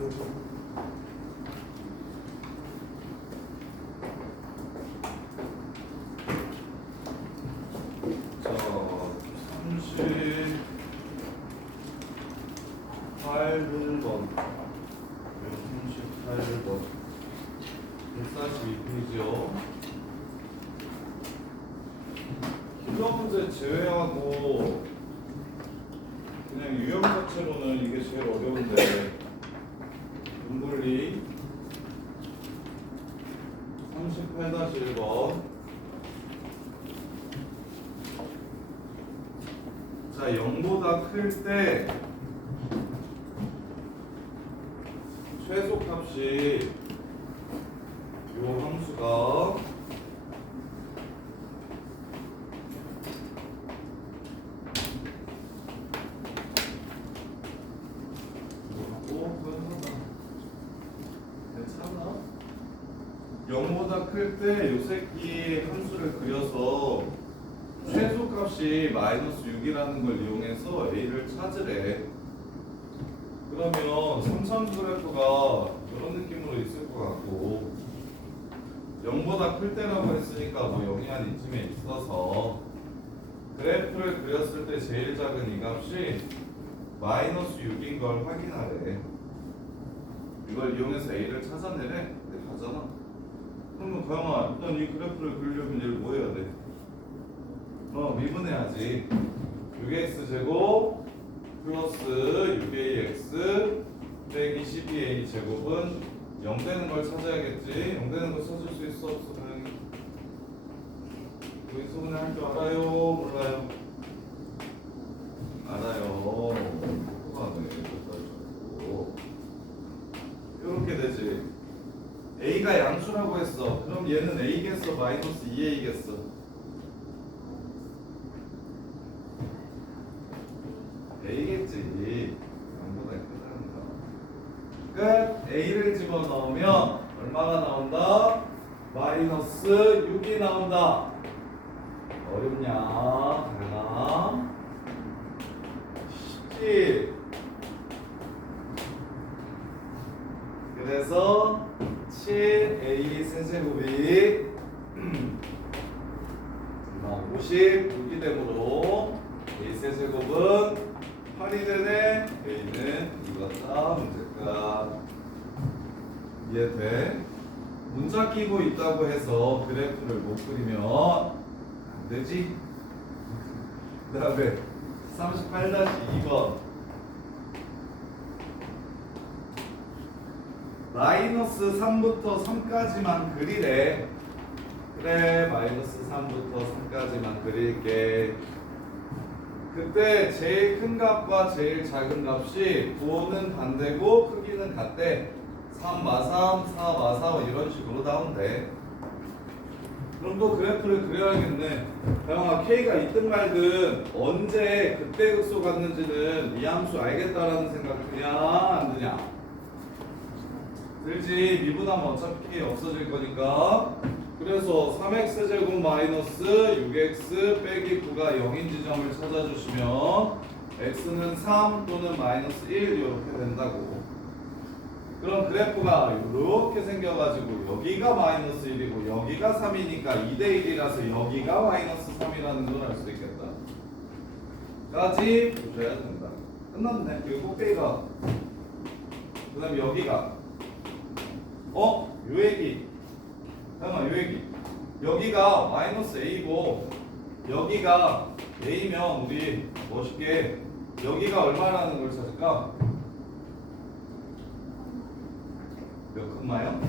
자, 38번. 38번. 142페이지요. 기본 문제 제외하고 그냥 유형 자체로는 이게 제일 어려운데 분분리 38-1번. 자, 0보다 클 때 최소값이 요 함수가 괜찮아? 0보다 클 때 요 새끼 함수를 그려서 최소값이 마이너스 6이라는 걸 이용해서 A를 찾으래. 그러면 3차함수 그래프가 이런 느낌으로 있을 것 같고 0보다 클 때라고 했으니까 뭐 0이 한 이쯤에 있어서 그래프를 그렸을 때 제일 작은 이 값이 마이너스 6인 걸 확인하래. 이걸 이용해서 A를 찾아내래. 근데 가잖아. 그러면 가영아 일단 이 그래프를 그리려면 얘를 뭐 해야 돼? 미분해야지. 6x제곱 플러스 6ax 빼기 12a 제곱은 0 되는 걸 찾아야겠지. 0 되는 걸 찾을 수 있어 없어? 당연히. 여기서 그냥 할 줄 알아요? 몰라요? 알아요. 이렇게 되지. a가 양수라고 했어. 그럼 얘는 a겠어? 마이너스 2a겠어? a겠지. 0보다 크다는 거. 끝. a를 집어넣으면 얼마가 나온다? 마이너스 6이 나온다. 어렵냐? 가나? 쉽지? 그래서 7a 세제곱이 56이 되므로 a 세제곱은 8이 되네. a는 이거다. 문제값. 이해돼? 문자 끼고 있다고 해서 그래프를 못 그리면 안 되지? 그 다음에 38-2번 마이너스 3부터 3까지만 그리래. 그래, 마이너스 3부터 3까지만 그릴게. 그때 제일 큰 값과 제일 작은 값이 부호는 반대고 크기는 같대. 3 마3, 4 마4 이런 식으로 나온대. 그럼 또 그래프를 그려야겠네. 다영아, K가 있든 말든 언제 그때 극소 갔는지는 이 함수 알겠다라는 생각 드냐 안 드냐? 들지. 미분하면 어차피 K 없어질 거니까. 그래서 3x제곱 마이너스 6x 빼기 9가 0인 지점을 찾아주시면 x는 3 또는 마이너스 1 이렇게 된다고. 그럼 그래프가 이렇게 생겨가지고 여기가 마이너스 1이고 여기가 3이니까 2대 1이라서 여기가 마이너스 3이라는 걸 알 수 있겠다. 까지 보셔야 된다. 끝났네. 여기 꼭대기가. 그 다음에 여기가 요 얘기. 잠깐만, 요 얘기. 여기가 마이너스 a고 여기가 a면 우리 멋있게 여기가 얼마라는 걸 찾을까? 몇 콤마요?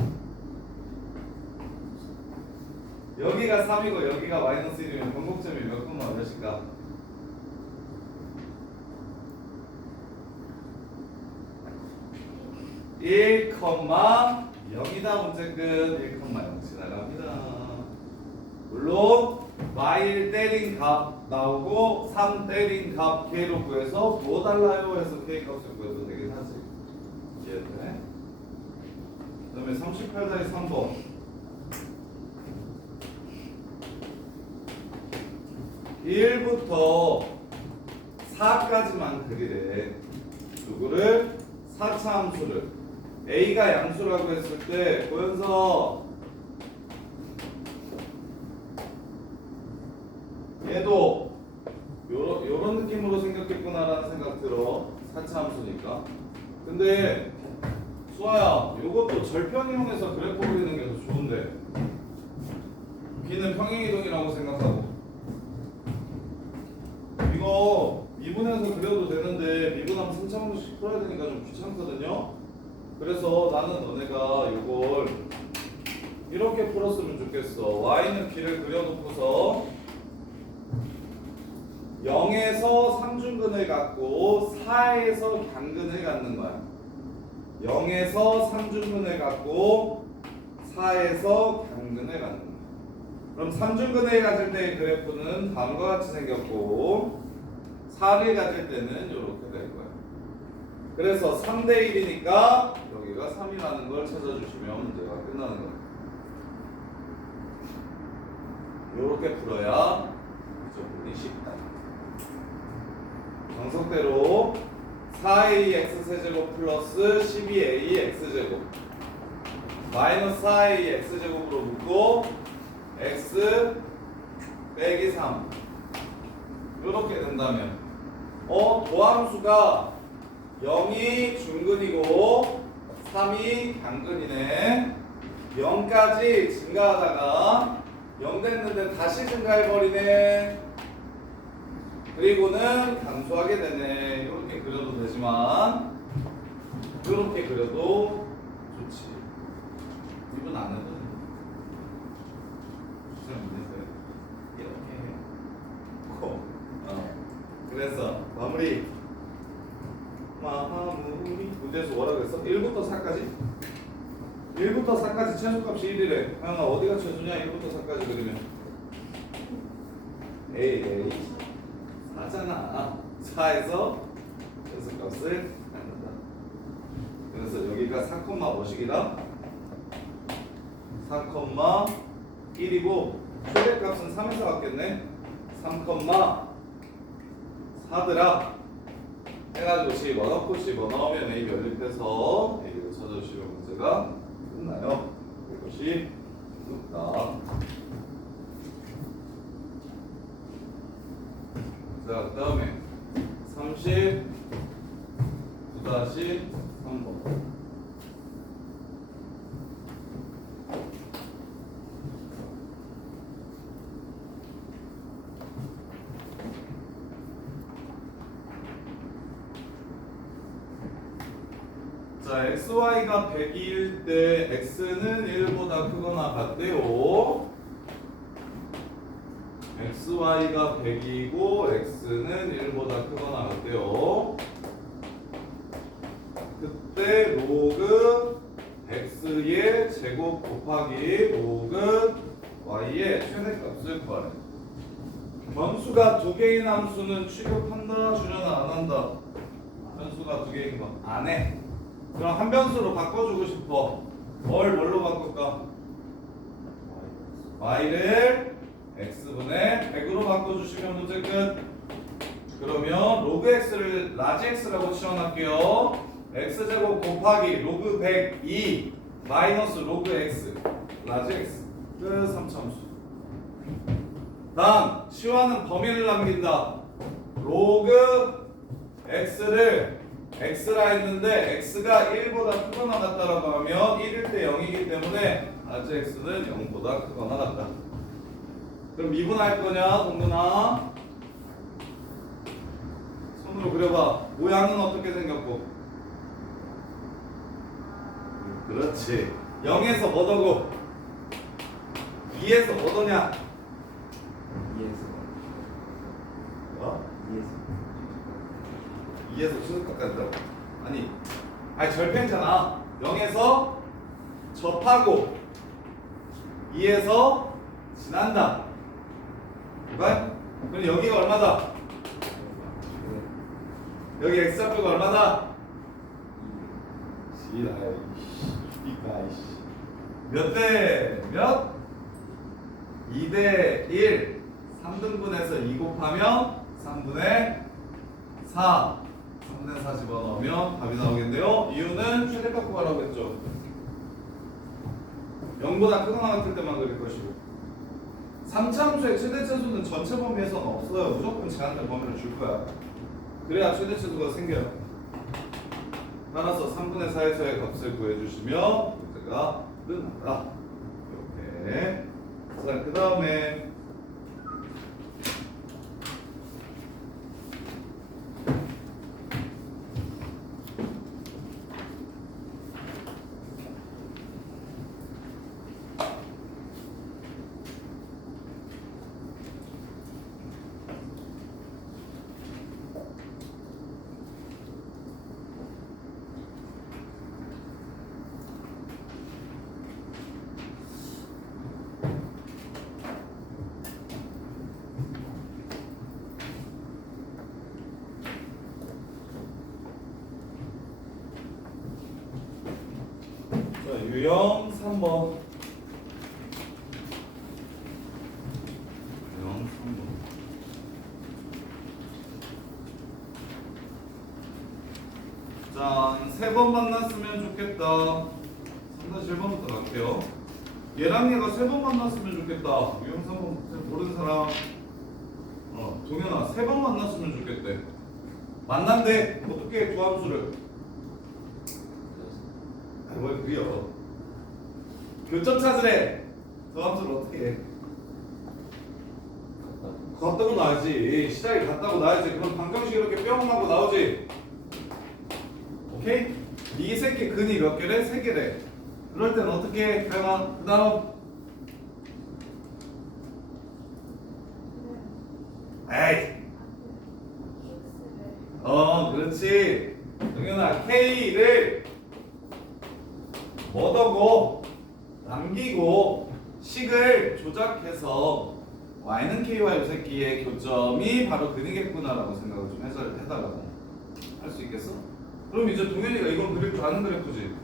여기가 3이고 여기가 마이너스 1이면 변곡점이 몇 콤마 몇일까? 1,0이다. 문제 끝. 1,0 지나갑니다. 물론 마일 때린 값 나오고 3 때린 값 K로 구해서 뭐 달라요 해서 K 값을 구해도 되긴 하지. 이해돼? 그 다음에 38-3번 (1부터 4까지만 그리래. 누구를? 4차 함수를. A가 양수라고 했을 때 고현서 얘도 요런 느낌으로 생겼겠구나라는 생각 들어. 4차 함수니까. 근데 수아야, 요것도 절편 이용해서 그래프 그리는 게 더 좋은데 B는 평행이동이라고 생각하고 이거 미분해서 그려도 되는데 미분하면 3차원씩 풀어야 되니까 좀 귀찮거든요. 그래서 나는 너네가 요걸 이렇게 풀었으면 좋겠어. Y는 B를 그려놓고서 0에서 삼중근을 갖고 4에서 양근을 갖는 거야. 0에서 삼중근을 갖고 4에서 양근을 갖는 거야. 그럼 삼중근을 가질 때의 그래프는 다음과 같이 생겼고 4를 가질 때는 이렇게 될 거야. 그래서 3대 1이니까 여기가 3이라는 걸 찾아주시면 문제가 끝나는 거야. 이렇게 풀어야 구조분이 쉽다. 정석대로 4ax 세제곱 플러스 12ax 제곱 마이너스 4a x제곱으로 묶고 x 빼기 3 이렇게 된다면 도함수가 0이 중근이고 3이 양근이네. 0까지 증가하다가 0 됐는데 다시 증가해버리네. 그리고는 감소하게 되네. 이렇게 그려도 되지만 이렇게 그려도 좋지. 이분 안 해도 이렇게 그래서 마무리 문제에서 뭐라 그랬어? 1부터 4까지? 1부터 4까지 최소값이 1이래. 하영아 어디가 최소냐? 1부터 4까지 그리면 에이 4잖아. 4에서 최소값을 갖는다. 그래서 여기가 4, 뭐식이다? 4,1이고 최대값은 3에서 갖겠네. 3,4더라 해가지고 집어넣고 집어넣으면 A 연립돼서 A를 찾아주시면 문제가 끝나요. 이것이 묻다. 자, 그 다음에 39-3번. 자, xy가 100일 때 x는 1보다 크거나 같대요. xy가 100이고 x는 1보다 크거나 같대요. 그때 로그 x의 제곱 곱하기 로그 y의 최대값을 구하래. 변수가 두 개인 함수는 취급한다, 주려나 안 한다? 변수가 두 개인 거 안 해. 그럼 한 변수로 바꿔주고 싶어. 뭘로 바꿀까? y를 x분의 100으로 바꿔주시면 문제 끝. 그러면 로그 x를 라지 x라고 치워놨게요. x제곱 곱하기 로그 102 마이너스 로그 x 라지 x 끝. 3차함수. 다음 치환은 범위를 남긴다. 로그 x를 x라 했는데 x가 1보다 크거나 같다라고 하면 1일 때 0이기 때문에 라지 x는 0보다 크거나 같다. 그럼 미분할 거냐 동근아? 손으로 그려봐. 모양은 어떻게 생겼고? 그렇지. 0에서 뭐더고? 2에서 뭐더냐? 2에서 최소값 간다고. 아니 절편이잖아. 0에서 접하고 2에서 지난다. 이봐. 그럼 여기가 얼마다? 여기 x좌표가 얼마다? 몇 대 몇? 2대 1. 3등분해서 2 곱하면 3분의 4. 3분의 4 집어넣으면 답이 나오겠는데요. 이유는 최대값 구하라고 했죠. 0보다 크거나 같을 때만 그릴 것이고 3차함수의 최대차수는 전체 범위에서는 없어요. 무조건 제한된 범위를 줄 거야. 그래야 최대차수가 생겨요. 따라서 3분의 4에서의 값을 구해주시면 문제가 끝난다. 이렇게. 자, 그 다음에 유형 3번. 유형 3번. 자, 3번 만났으면 좋겠다. 3-1번부터 갈게요. 얘랑 얘가 3번 만났으면 좋겠다. 유형 3번 모르는 사람. 동현아, 3번 만났으면 좋겠대. 만난대. 어떻게 두 함수를? 뭘 그려? 교점 찾으래. 저 함수를 어떻게 해? 같다고 나와야지. 시작이 같다고 나와야지. 그럼 방정식 이렇게 뿅 하고 나오지. 오케이? 이 새끼 근이 몇 개래? 3개래. 그럴 땐 어떻게 해? 그 다음 에이. 그렇지. 동현아, K를 뭐더고 남기고 식을 조작해서 y는 k와 이 새끼의 교점이 바로 근이겠구나라고 생각을 좀 해달라고. 할 수 있겠어? 그럼 이제 동현이가 이건 그릴 줄 아는 그래프지.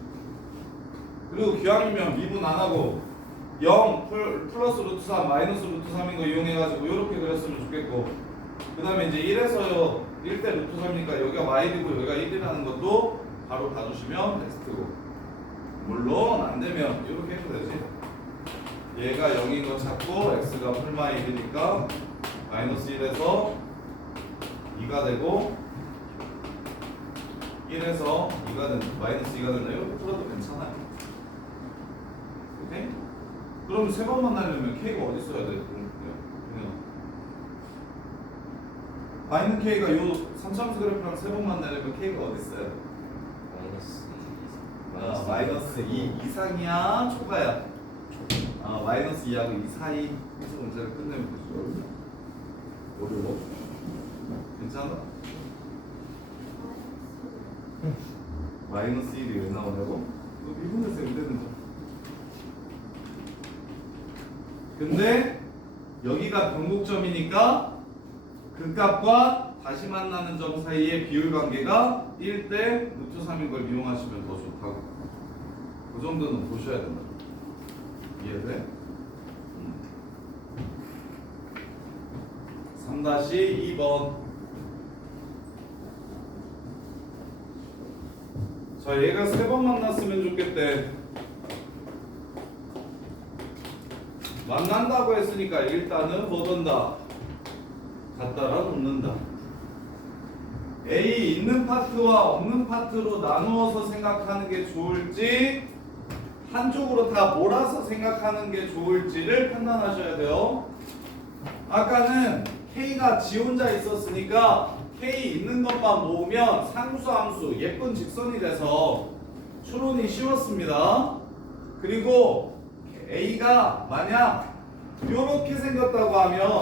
그리고 기왕이면 미분 안 하고 0 플러스 루트 3 마이너스 루트 3인 거 이용해가지고 이렇게 그렸으면 좋겠고, 그 다음에 이제 1에서 1대 루트 3이니까 여기가 y이고 여기가 1이라는 것도 바로 봐주시면 베스트고, 물론 안 되면 이렇게 해도 되지. 얘가 0인 거 찾고 x가 풀마 1이니까 마이너스 1에서 2가 되고 1에서 2가 된다. 마이너스 2가 된다. 이렇게 풀어도 괜찮아요. 오케이? 그럼 3번 만나려면 k가 어디 있어야 돼? y는 k가 요 3차함수 그래프랑 3번 만나려면 k가 어디 있어요? 마이너스 2 이상이야? 초과야? 마이너스 2하고 2 사이 해서 문제를 끝내면 되죠. 어려워? 괜찮아? 마이너스 1이 왜 나오냐고? 이거 미분해서 왜 되는 거야? 근데 여기가 변곡점이니까 그 값과 다시 만나는 점 사이의 비율 관계가 1대 루트 3인 걸 이용하시면 더 좋다고. 그 정도는 보셔야 된다. 이해돼? 3-2번. 자, 얘가 3번 만났으면 좋겠대. 만난다고 했으니까 일단은 뭐던다? 갖다라 놓는다. A 있는 파트와 없는 파트로 나누어서 생각하는 게 좋을지, 한쪽으로 다 몰아서 생각하는 게 좋을지를 판단하셔야 돼요. 아까는 K가 지 혼자 있었으니까 K 있는 것만 모으면 상수 함수 예쁜 직선이 돼서 추론이 쉬웠습니다. 그리고 A가 만약 요렇게 생겼다고 하면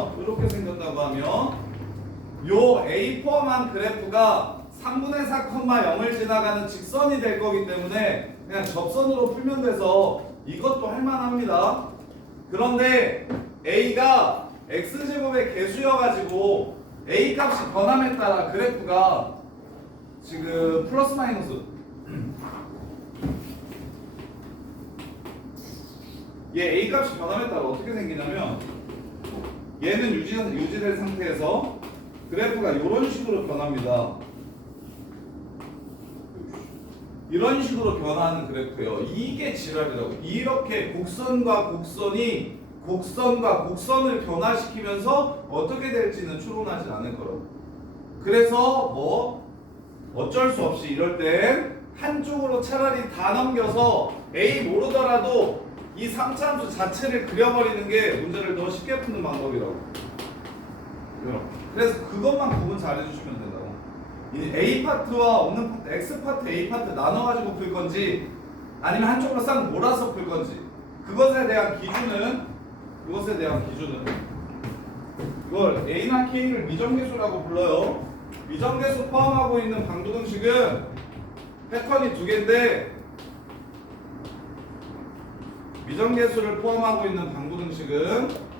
요 A 포함한 그래프가 3분의 4, 0을 지나가는 직선이 될 거기 때문에 그냥 접선으로 풀면 돼서 이것도 할만합니다. 그런데 A가 X제곱의 개수여가지고 A 값이 변함에 따라 그래프가 지금 플러스 마이너스 얘 A 값이 변함에 따라 어떻게 생기냐면 얘는 유지될 상태에서 그래프가 이런 식으로 변합니다. 이런 식으로 변하는 그래프예요. 이게 지랄이라고. 이렇게 곡선과 곡선을 변화시키면서 어떻게 될지는 추론하지 않을 거라고. 그래서 뭐 어쩔 수 없이 이럴 땐 한쪽으로 차라리 다 넘겨서 A 모르더라도 이 3차 함수 자체를 그려버리는 게 문제를 더 쉽게 푸는 방법이라고. 그래서 그것만 구분 잘 해주시면 된다고. 이 A 파트와 없는 파트, X 파트, A 파트 나눠가지고 풀 건지 아니면 한쪽으로 싹 몰아서 풀 건지 그것에 대한 기준은 이걸 A나 K를 미정계수라고 불러요. 미정계수 포함하고 있는 방도등식은 패턴이 두 개인데 미정계수를 포함하고 있는 방도등식은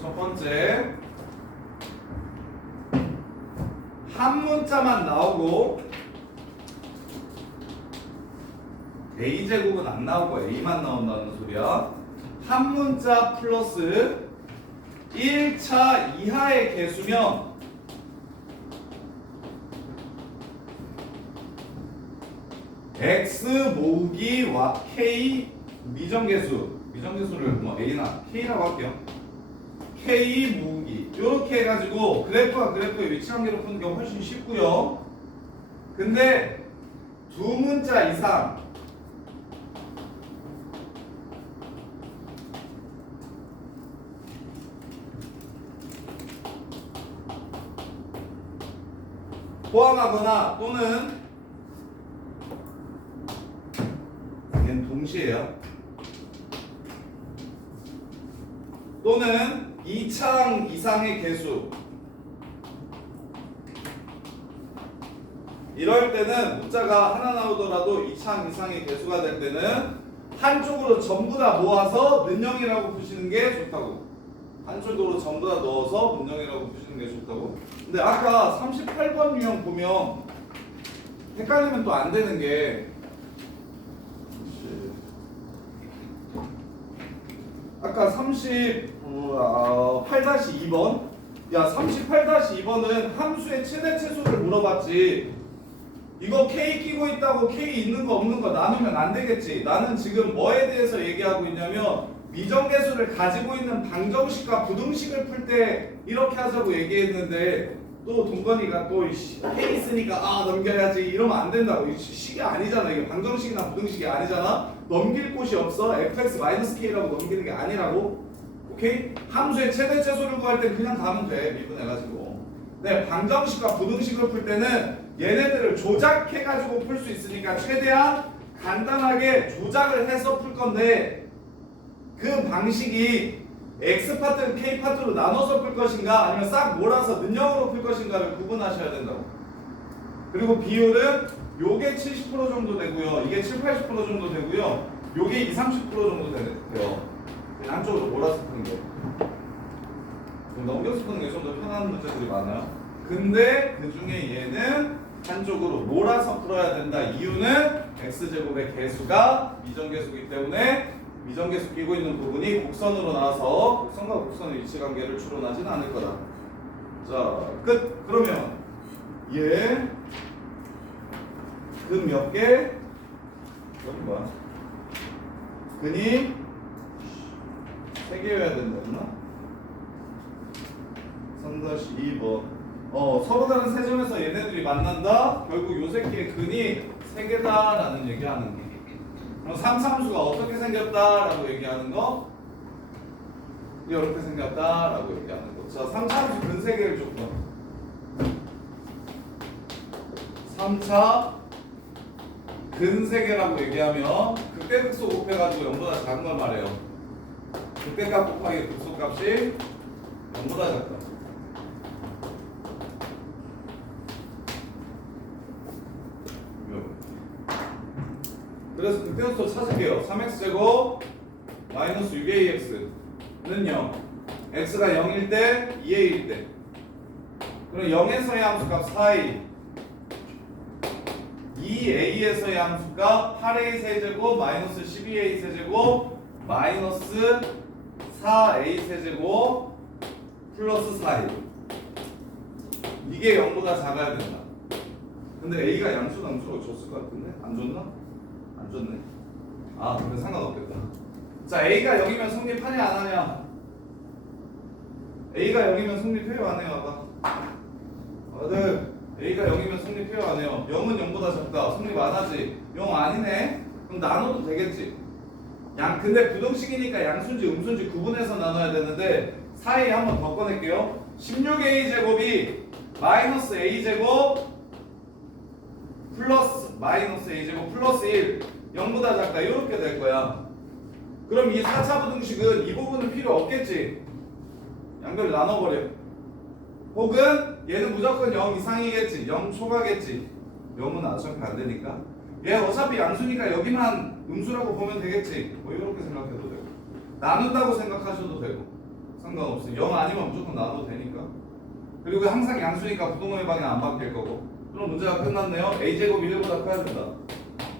첫 번째 한 문자만 나오고 A제곱은 안 나오고 A만 나온다는 소리야. 한 문자 플러스 1차 이하의 개수면 X 모으기 K 미정계수를 뭐 A나 K라고 할게요. K 모으기 이렇게 해가지고 그래프와 그래프의 위치 관계로 푸는 게 훨씬 쉽고요. 근데 두 문자 이상 포함하거나 또는 얘는 동시에요. 또는 2창 이상의 개수 이럴 때는 문자가 하나 나오더라도 2창 이상의 개수가 될 때는 한쪽으로 전부 다 모아서 는영이라고 푸시는 게 좋다고. 한쪽으로 전부 다 넣어서 문정이라고 푸시는 게 좋다고. 근데 아까 38번 유형 보면 헷갈리면 또 안 되는 게 아까 38-2번 야 38-2번은 함수의 최대 최소를 물어봤지. 이거 K 끼고 있다고 K 있는 거 없는 거 나누면 안 되겠지. 나는 지금 뭐에 대해서 얘기하고 있냐면 미정계수를 가지고 있는 방정식과 부등식을 풀 때 이렇게 하자고 얘기했는데 또 동건이가 또 K 있으니까 넘겨야지 이러면 안 된다고. 식이 아니잖아. 이게 방정식이나 부등식이 아니잖아. 넘길 곳이 없어. fx-k라고 넘기는 게 아니라고. 오케이? 함수의 최대 최소를 구할 땐 그냥 가면 돼. 미분해가지고. 네, 방정식과 부등식을 풀 때는 얘네들을 조작해가지고 풀 수 있으니까 최대한 간단하게 조작을 해서 풀 건데 그 방식이 X파트, K파트로 나눠서 풀 것인가 아니면 싹 몰아서 는영으로 풀 것인가를 구분하셔야 된다고. 그리고 비율은 요게 70% 정도 되고요. 이게 70-80% 정도 되고요. 요게 20-30% 정도 돼요. 한쪽으로 몰아서 푸는 게. 넘겨서 푸는 게 좀 더 편한 문제들이 많아요. 근데 그 중에 얘는 한쪽으로 몰아서 풀어야 된다. 이유는 X제곱의 개수가 미정계수이기 때문에 미정계수 끼고 있는 부분이 곡선으로 나와서 곡선과 곡선의 위치관계를 추론하진 않을 거다. 자, 끝. 그러면 얘 근 몇 개? 여기 뭐야? 근이 3개여야 된다구나. 3-2번. 서로 다른 세 점에서 얘네들이 만난다. 결국 요 새끼의 근이 3개다라는 얘기하는 거. 그럼 3차함수가 어떻게 생겼다라고 얘기하는 거? 이렇게 생겼다라고 얘기하는 거. 자, 3차함수 근 3개를 줬고 3차 근 3개라고 얘기하면 극대극소 곱해가지고 0보다 작은 걸 말해요. 극대값 곱하기 극소값이 0보다 작다. 그래서 극대극소 찾을게요. 3x제곱 마이너스 6ax는 0. x가 0일 때 2a일 때. 그럼 0에서의 함수값 4a 2a에서의 함수값 8a 세제곱 마이너스 12a 세제곱 마이너스 4a 세제곱 플러스 4a. 이게 0보다 작아야 된다. 근데 a가 양수나 음수로 줬을 것 같은데? 안 줬나? 안 줬네. 아, 근데 상관없겠다. 자, a가 0이면 성립하냐 안 하냐? a가 0이면 성립해요 안 해요? 아들, a가 0이면 성립해요 안 해요? 0은 0보다 작다. 성립 안 하지? 0 아니네? 그럼 나눠도 되겠지? 근데 부동식이니까 양수인지 음수인지 구분해서 나눠야 되는데 4a 한 번 더 꺼낼게요. 16a 제곱이 마이너스 a 제곱 플러스 마이너스 a 제곱 플러스 1 0보다 작다 이렇게 될 거야. 그럼 이 4차 부등식은 이 부분은 필요 없겠지. 양변을 나눠버려. 혹은 얘는 무조건 0 이상이겠지. 0 초과겠지. 0은 어차피 안 되니까. 얘 어차피 양수니까 여기만 음수라고 보면 되겠지. 뭐 이렇게 생각해도 되고. 나눈다고 생각하셔도 되고. 상관없어. 0 아니면 무조건 나눠도 되니까. 그리고 항상 양수니까 부동호의 방향 안 바뀔 거고. 그럼 문제가 끝났네요. a제곱 1보다 커야 된다.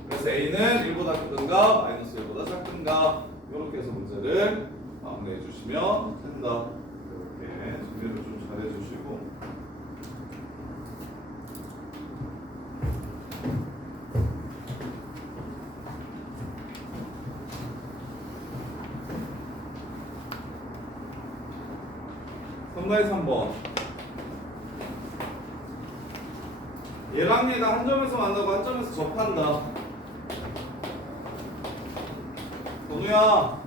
그래서 a는 1보다 크든가 마이너스 1보다 작든가 이렇게 해서 문제를 마무리해 주시면 된다. 이렇게 준비를 좀 잘해 주시고. 선발 3번. 얘랑 얘가 한 점에서 만나고 한 점에서 접한다. 건우야.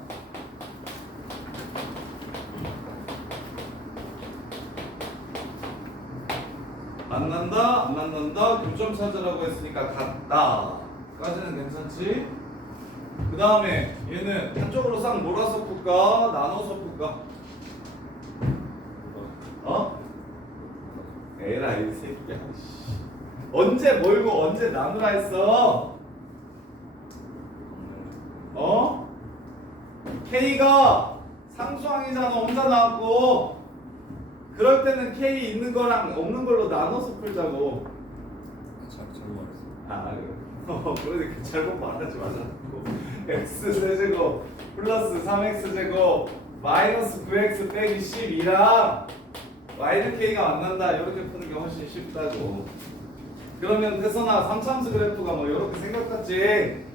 만난다, 안 만난다, 교점 찾으라고 했으니까 같다. 까지는 괜찮지? 그 다음에 얘는 한쪽으로 싹 몰아서 풀까? 나눠서 풀까? 어? 에라이 새끼야. 언제 몰고 언제 나누라 했어? 어? K가 상수항이잖아. 혼자 나왔고 그럴 때는 K 있는 거랑 없는 걸로 나눠서 풀자고. 잘못 말했어. 아 그래. 그러니까 잘못 말하지 말라고. X 세제곱 플러스 3X 제곱 마이너스 9X 빼기 12랑 Y는 K가 만난다. 이렇게 푸는 게 훨씬 쉽다고. 그러면 태선아 3차함수 그래프가 뭐 이렇게 생각났지?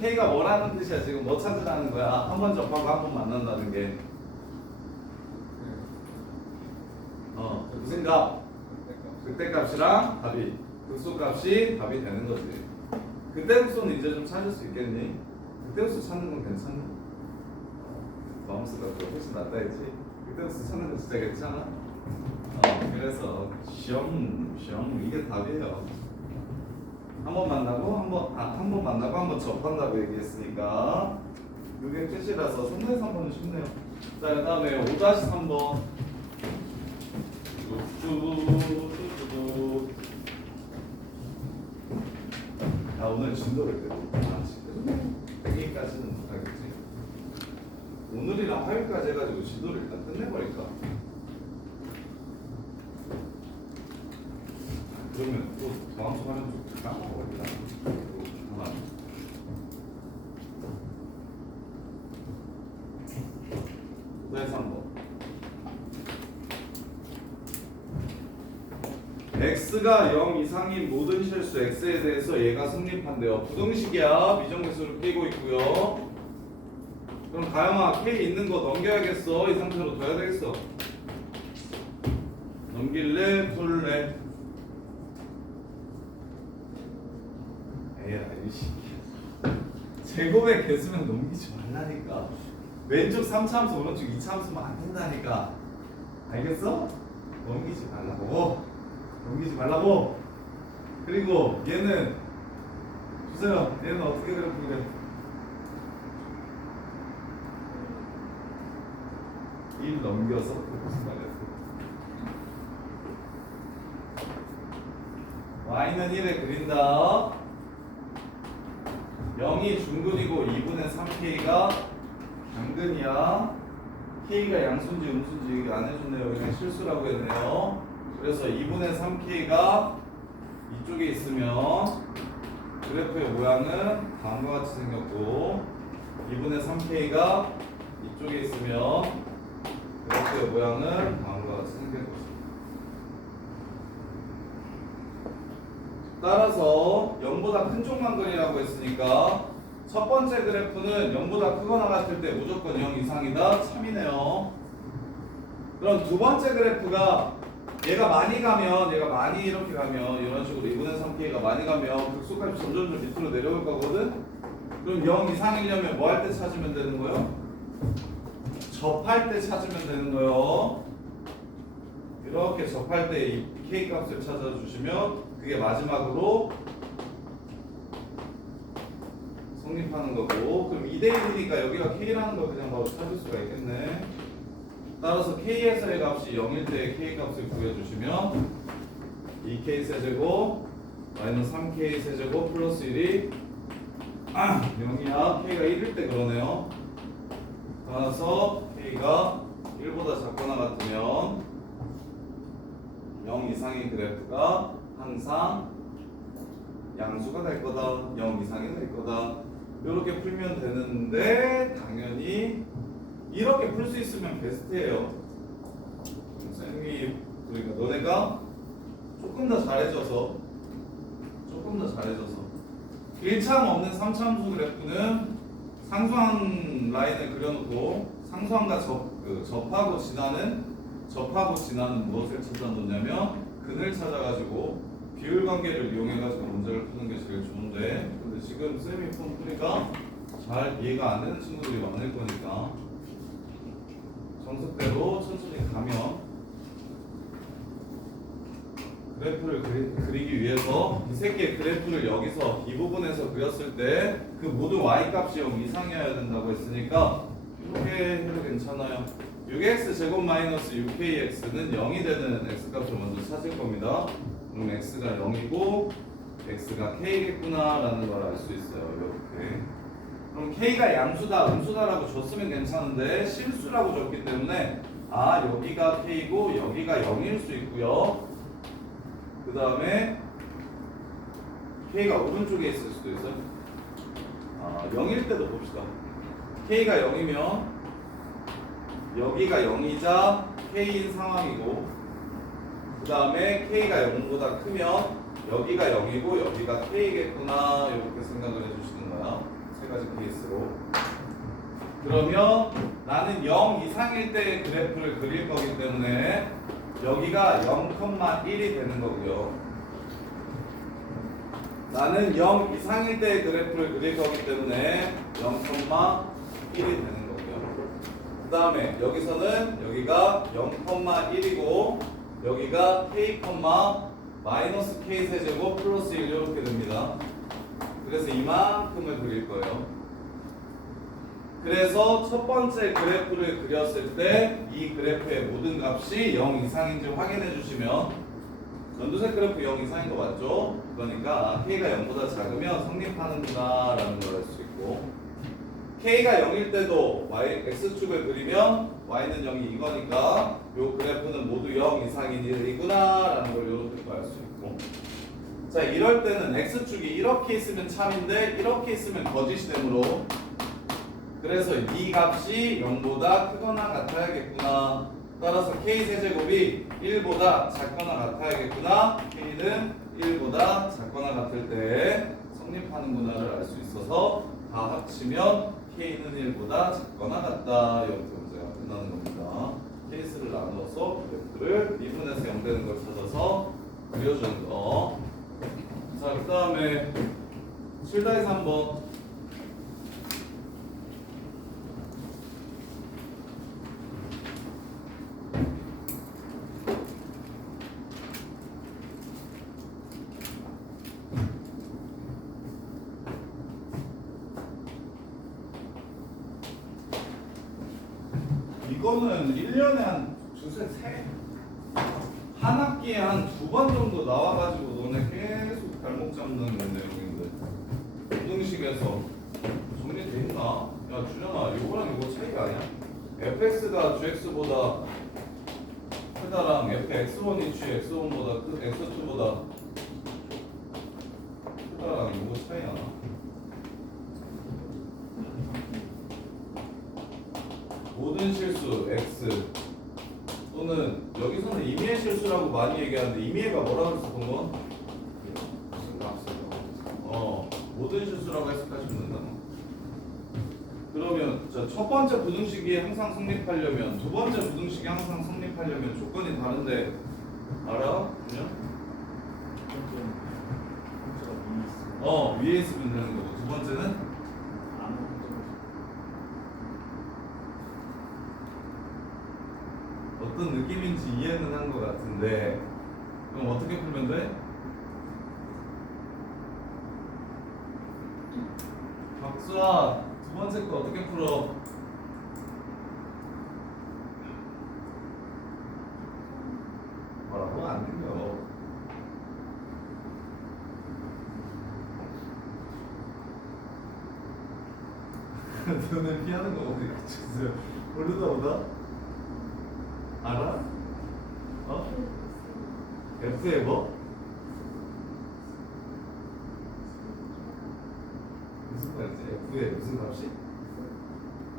K가 뭐라는 뜻이야? 지금 뭐 찾으라는 거야? 한 번 접하고 한 번 만난다는 게. 무슨 값? 그때 값이랑 답이 극소 값이 답이 되는 거지. 그때 극소는 이제 좀 찾을 수 있겠니? 그때 극소 찾는 건 괜찮니? 마음수가 훨씬 낫다 했지? 그때 극소 찾는 건 진짜 괜찮아? 그래서 시험 이게 답이에요. 한 번 만나고 한 번 만나고 한 번 접한다고 얘기했으니까 이게 끝이라서 상당히 3번은 쉽네요. 자, 그다음에 5-3번. 아, 오늘 진도를 빼고 내일까지는 못하겠지. 오늘이랑 화요일까지 해가지고 진도를 일단 끝내버릴까? 그러면 또 다음 주 하면 좀 까먹어버리다. 그만. 그래서 한번 x가 0 이상인 모든 실수 x에 대해서 얘가 성립한대요. 부등식이야. 미정계수를 끼고 있고요. 그럼 가영아 k 있는 거 넘겨야겠어. 이 상태로 둬야 되겠어. 넘길래 풀래. 에라 이 새끼야. 제곱의 개수면 넘기지 말라니까. 왼쪽 3차 함수 오른쪽 2차 함수면 안 된다니까. 알겠어? 넘기지 말라고. 넘기지 말라고. 그리고 얘는 주세요. 얘는 어떻게 그래프를 1 넘겨서 무슨 말이야? y는 1에 그린다. 0이 중근이고 2분의 3k가 양근이야. k가 양수인지 음수인지 안 해줬네요. 그냥 실수라고 했네요. 그래서 2분의 3k가 이쪽에 있으면 그래프의 모양은 다음과 같이 생겼고 2분의 3k가 이쪽에 있으면 그래프의 모양은 다음과 같이 생길 것입니다. 따라서 0보다 큰 쪽만 그리라고 했으니까 첫 번째 그래프는 0보다 크거나 같을 때 무조건 0 이상이다. 참이네요. 그럼 두 번째 그래프가 얘가 많이 가면, 얘가 많이 이렇게 가면 이런 식으로 2분의 3k가 많이 가면 극소값이 점점 밑으로 내려올 거거든. 그럼 0 이상이려면 뭐 할 때 찾으면 되는 거예요? 접할 때 찾으면 되는 거예요. 이렇게 접할 때 이 k 값을 찾아주시면 그게 마지막으로 성립하는 거고, 그럼 2대1이니까 여기가 k라는 걸 그냥 바로 찾을 수가 있겠네. 따라서 k에서의 값이 0일 때 k 값을 구해주시면 2k 세제곱 마이너스 3k 세제곱 플러스 1이 0이야. k가 1일 때 그러네요. 따라서 k가 1보다 작거나 같으면 0 이상의 그래프가 항상 양수가 될 거다. 0 이상이 될 거다. 이렇게 풀면 되는데 당연히 이렇게 풀 수 있으면 베스트예요. 쌤이 그러니까 너네가 조금 더 잘해줘서 1참 없는 3참수 그래프는 상수항 라인을 그려놓고 상수항과 접하고 지나는 무엇을 찾아놓냐면 근을 찾아가지고 비율 관계를 이용해가지고 문제를 푸는 게 제일 좋은데, 근데 지금 쌤이 푼 풀이가 잘 이해가 안 되는 친구들이 많을 거니까 정석대로 천천히 가면 그래프를 그리기 위해서 이 세 개의 그래프를 여기서 이 부분에서 그렸을 때 그 모든 y 값이 0 이상이어야 된다고 했으니까 이렇게 해도 괜찮아요. 6x 제곱 마이너스 6kx는 0이 되는 x 값을 먼저 찾을 겁니다. 그럼 x가 0이고 x가 k겠구나 라는 걸 알 수 있어요. 이렇게. 그럼 k가 양수다 음수다라고 줬으면 괜찮은데 실수라고 줬기 때문에 여기가 k고 여기가 0일 수 있고요. 그 다음에 k가 오른쪽에 있을 수도 있어요. 0일 때도 봅시다. k가 0이면 여기가 0이자 k인 상황이고, 그 다음에 k가 0보다 크면 여기가 0이고 여기가 k겠구나, 이렇게 생각을 해주시는 거야. 세 가지 케이스로. 그러면 나는 0 이상일 때 그래프를 그릴 거기 때문에 여기가 0,1이 되는 거고요. 나는 0 이상일 때 그래프를 그릴 거기 때문에 0,1이 되는 거고요. 그 다음에 여기서는 여기가 0,1이고 여기가 k, 마이너스 k 세제곱 플러스 1 이렇게 됩니다. 그래서 이만큼을 그릴 거예요. 그래서 첫 번째 그래프를 그렸을 때 이 그래프의 모든 값이 0 이상인지 확인해 주시면, 연두색 그래프 0 이상인 거 맞죠? 그러니까 k가 0보다 작으면 성립하는구나 라는 걸 알 수 있고, k가 0일 때도 x축을 그리면 y는 0이 이거니까 요 그래프는 모두 0 이상이구나 라는 걸 이렇게 알 수 있고, 자 이럴 때는 x축이 이렇게 있으면 참인데 이렇게 있으면 거짓이 되므로, 그래서 이 값이 0보다 크거나 같아야겠구나. 따라서 k 세제곱이 1보다 작거나 같아야겠구나. k는 1보다 작거나 같을 때 성립하는구나를 알 수 있어서 다 합치면 k는 1보다 작거나 같다. 이렇게 문제가 끝나는 겁니다. 케이스를 나눠서 그래프를 2분에서 0 되는 걸 찾아서 그려주는 거. 자, 그 다음에 7-3번. 이거는 1년에 한 한 학기에 한 2번 정도 나와가지고 너네 계속 발목 잡는 내용인데, 고등식에서 정리돼 있나? 야 준영아, 이거랑 이거 차이가 아니야? fx가 gx보다 크다랑 fx1이 gx1보다 x2보다 크다랑 이거 차이 나나? 모든 실수 x 또는 여기서는 임의의 실수라고 많이 얘기하는데 임의가 뭐라고 했어 본건? 무슨 값을 모든 실수라고 해석하시면 된다. 그러면 첫 번째 부등식이 항상 성립하려면 두 번째 부등식이 항상 성립하려면 조건이 다른데 알아? 그냥? 위에 있으면 되는 거고 두 번째는 어떤 느낌인지 이해는 한 것 같은데 그럼 어떻게 풀면 돼? 박수아 두 번째 거 어떻게 풀어? 뭐라고? 안 들려. 너는 피하는 거 보니 그쳤어요. 모르다 보다? 알아? F에 뭐? 무슨 말이지? F에 무슨 값이?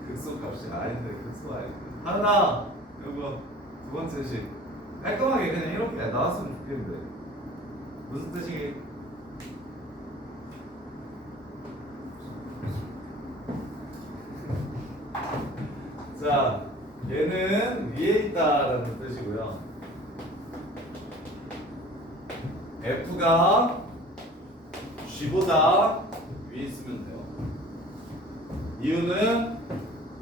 극소 값이 아닌데 극소 아닌데 하나 이거 두 번째 식 깔끔하게 그냥 이렇게 나왔으면 좋겠는데 무슨 뜻이게? 자 얘는 위에 있다라는 뜻이고요. F가 G보다 위에 있으면 돼요. 이유는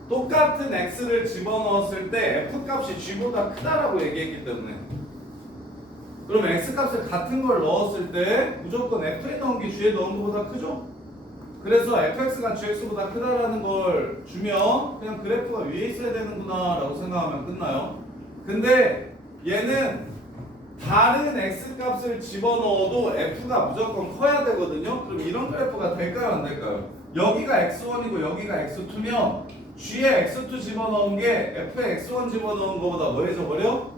똑같은 X를 집어넣었을 때 F 값이 G보다 크다라고 얘기했기 때문에. 그럼 X 값을 같은 걸 넣었을 때 무조건 F에 넣은 게 G에 넣은 것보다 크죠? 그래서 fx가 gx보다 크다라는 걸 주면 그냥 그래프가 위에 있어야 되는구나 라고 생각하면 끝나요. 근데 얘는 다른 x 값을 집어넣어도 f가 무조건 커야 되거든요. 그럼 이런 그래프가 될까요 안 될까요? 여기가 x1이고 여기가 x2면 g에 x2 집어넣은 게 f에 x1 집어넣은 것보다 뭐해져 버려?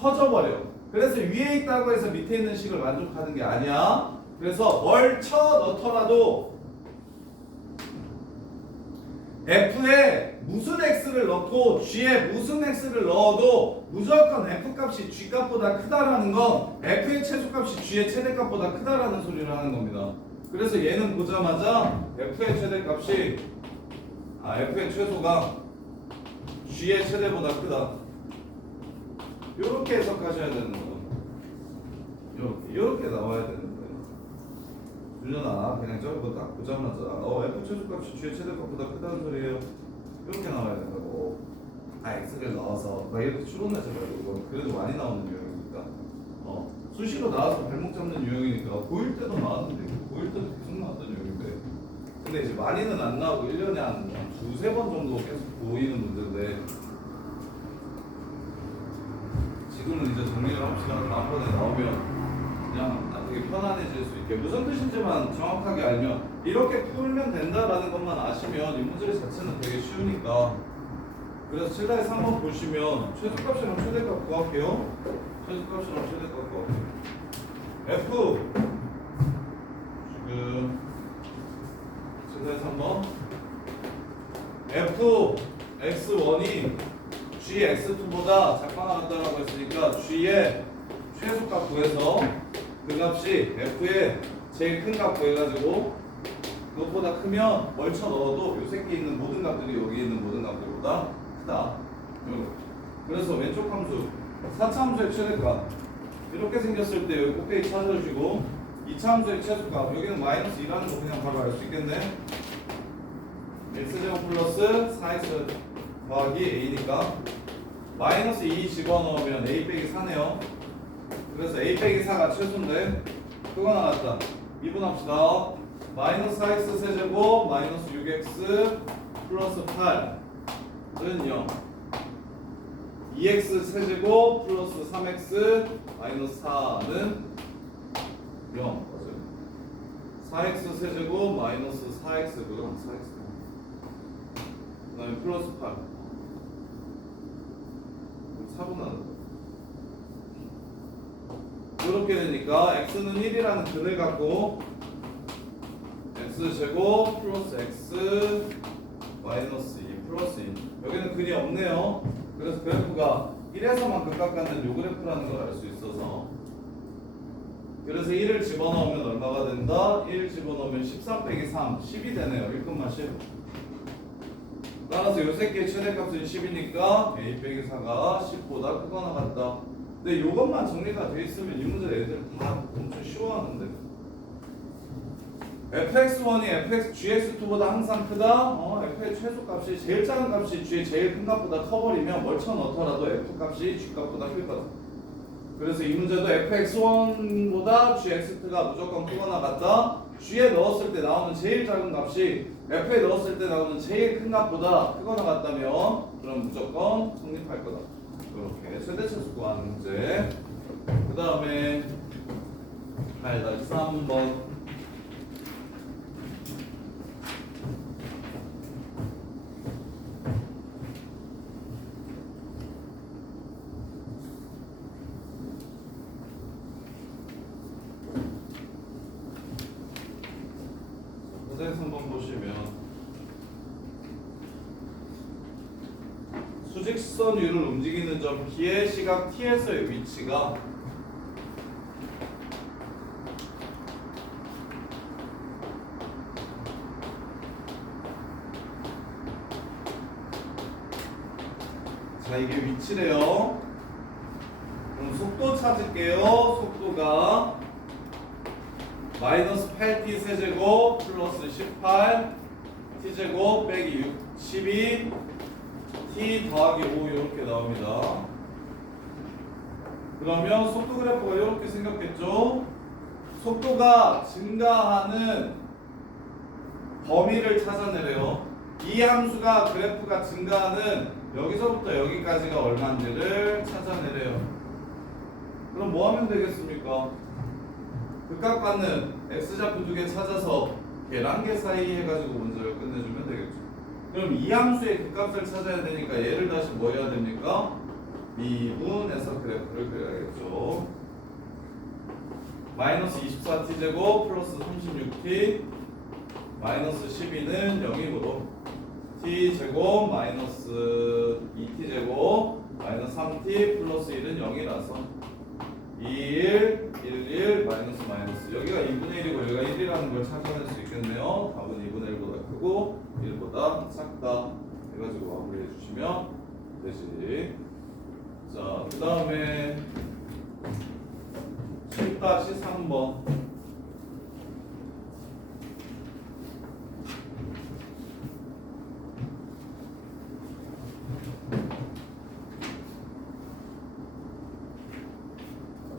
커져 버려. 그래서 위에 있다고 해서 밑에 있는 식을 만족하는 게 아니야. 그래서 뭘 쳐 넣더라도 F에 무슨 X를 넣고 G에 무슨 X를 넣어도 무조건 F 값이 G 값보다 크다라는 건 F의 최소값이 G의 최대값보다 크다라는 소리를 하는 겁니다. 그래서 얘는 보자마자 F의 최대값이 F의 최소가 G의 최대보다 크다. 이렇게 해석하셔야 되는 거예요. 이렇게 나와야 되는 거예요. 준현아 그냥 저거 딱 보자마자 F 최소값이 G의 최대값보다 크다는 소리예요. 이렇게 나와야 된다고. X를 넣어서 막 이렇게 추론하지 말고 그래도 많이 나오는 유형이니까 수시로 나와서 발목 잡는 유형이니까 고일 때도 나왔는데 고일 때도 계속 나왔던 유형인데 근데 이제 많이는 안 나오고 1년에 한 두세 번 정도 계속 보이는 문제인데 지금은 이제 정리를 합시다. 다음번에 나오면 그냥 나중에 편안해질 수 있게 무슨 뜻인지만 정확하게 알면 이렇게 풀면 된다라는 것만 아시면 이 문제 자체는 되게 쉬우니까. 그래서 7-3번 3번 보시면 최소값이랑 최대값 구할게요. 최소값이랑 최대값 구할게요. F 지금 7-3번 3번 F x1이 G x2보다 작거나 같다라고 했으니까 G의 최소값 구해서 그 값이 F의 제일 큰 값 구해가지고 그것보다 크면 뭘 쳐 넣어도 요 새끼 있는 모든 값들이 여기 있는 모든 값들보다 크다. 그래서 왼쪽 함수 4차 함수의 최대값 이렇게 생겼을 때 여기 꼭대기 찾아주시고 2차 함수의 최소값 여기는 마이너스 2라는 거 그냥 바로 알 수 있겠네. x제곱 플러스 4x 더하기 a니까 마이너스 2 집어넣으면 a 빼기 4네요. 그래서 a 빼기 4가 최소인데 그거 나왔다. 미분합시다. 마이너스 4x 세제곱 마이너스 6x 플러스 8은 0 2x 세제곱 플러스 3x 마이너스 4는 0 맞아요. 4x 세제곱 마이너스 4x 그건 4x 그 다음에 플러스 8 4분하는 이렇게 되니까 x는 1이라는 근을 갖고 x제곱 플러스 x 마이너스 2 플러스 2 여기는 근이 없네요. 그래서 그래프가 1에서만 극각 갖는 요 그래프라는 걸 알 수 있어서 그래서 1을 집어넣으면 얼마가 된다? 1 집어넣으면 13 빼기 3 10이 되네요. 1끝만 10. 따라서 요 새끼의 최대값은 10이니까 a 빼기 4가 10보다 크거나 같다. 근데 요것만 정리가 돼 있으면 이 문제 애들 다 엄청 쉬워하는데 fx1이 fx gx2보다 항상 크다? f의 최소값이 제일 작은 값이 g의 제일 큰 값보다 커버리면 뭘 쳐넣더라도 f 값이 g 값보다 클 거다. 그래서 이 문제도 fx1보다 gx2가 무조건 크거나 같다. g에 넣었을 때 나오는 제일 작은 값이 f에 넣었을 때 나오는 제일 큰 값보다 크거나 같다면 그럼 무조건 성립할 거다. 이렇게 최대최소 구하는 문제. 그 다음에 8-3번 선생님 한번 보시면 수직선 위를 움직이는 점 P의 시각 T에서의 위치가 자 이게 위치래요. 그럼 속도 찾을게요. 속도가 마이너스 8t 세제곱 플러스 18 t제곱 빼기 12 t 더하기 5 이렇게 나옵니다. 그러면 속도 그래프가 이렇게 생겼겠죠. 속도가 증가하는 범위를 찾아내래요. 이 함수가 그래프가 증가하는 여기서부터 여기까지가 얼마인지를 찾아내래요. 그럼 뭐 하면 되겠습니까? 극각 받는 x좌표 두 개 찾아서 계란계 사이 해가지고 문제를 끝내주면 되겠죠. 그럼 이 함수의 극값을 찾아야 되니까 얘를 다시 뭐 해야 됩니까? 미분해서 그래프를 그려야겠죠. 마이너스 24t 제곱 플러스 36t 마이너스 12는 0이므로 t 제곱 마이너스 2t 제곱 마이너스 3t 플러스 1은 0이라서 2, 1, 1, 1, 마이너스 마이너스 여기가 2분의 1이고 여기가 1이라는 걸 찾아낼 수 있겠네요. 답은 2분의 1보다 크고 1보다 작다 해가지고 마무리해 주시면 되지. 자, 그 다음에 7-3번